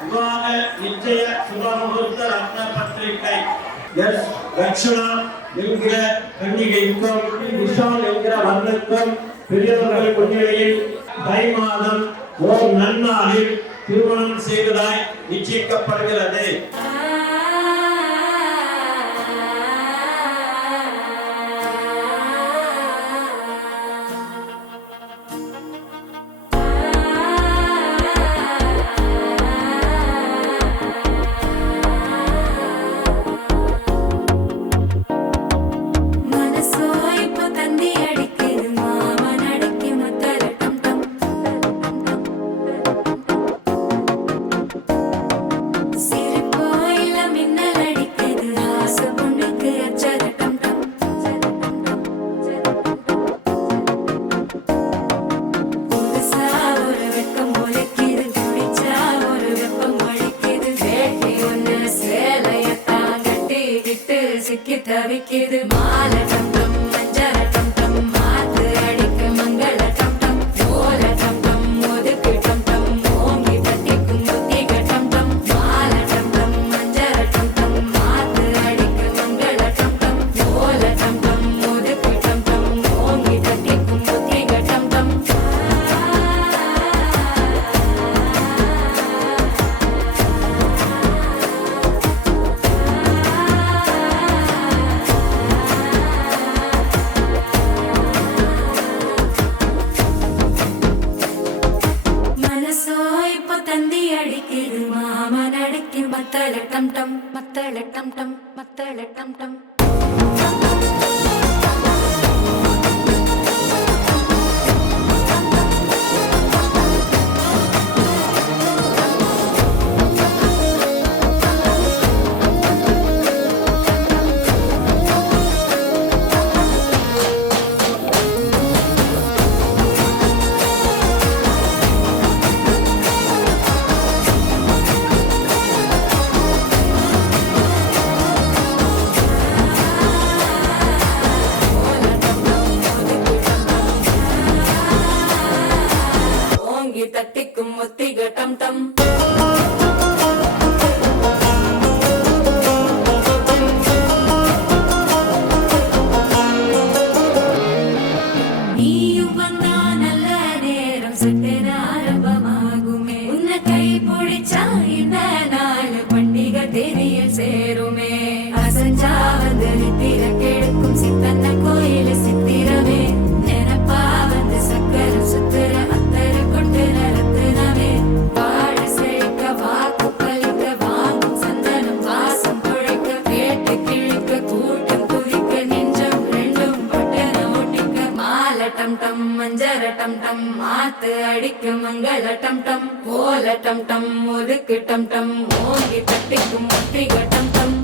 விவாக நிச்சய சுபமுகூர்த்த ரத்ன பத்திரிகை எஸ் லட்சுணா என்கிற கன்னிகைக்கும் விஷால் என்கிற வர்ணக்கும் பெரியவர்கள் முன்னிலையில் தை மாதம் ஓர் நன்னாளில் திருமணம் செய்வதாய் நிச்சயிக்கப்படுகிறது. தவிக்கிது மால டம் டம் மஞ்சர டம் டம் மாத்து அடிக்க மங்கள டம் டம் ஓல டம் டம் ஒதுக்கு டம் டம் ஓங்கி தட்டிக்கும் புத்திக டம் டம் மால டம் டம் மஞ்சர டம் டம் மாத்து அடிக்க மங்கள டம் டம் ஓல டம் டம் ஒதுக்கு டம் டம் ஓங்கி தட்டிக்கும் புத்திக டம் டம் அடிக்குது மாமன் அடிக்கு மத்தள டம் டம் மத்தள டம் டம் மத்தள டம் டம் தட்டிக்கும் முத்திக டம் டம் நீயும் வந்தா நல்ல நேரம் சட்டென ஆரம்பமாகுமே உன்னை கை பிடிச்சா இந்த நாள் பண்டிகை தேதியில் சேருமே அசஞ்சா வந்து நித்திர கெடுக்கும் சித்தன்ன கோயில சித்திரமே நினைப்பா வந்து சக்கர சுத்துற மஞ்சர டம் டம் மாத்து அடிக்க மங்கள டம் டம் ஓல டம் டம் ஒதுக்கு டம் டம் ஓங்கி தட்டிக்கும் முத்திக டம் டம்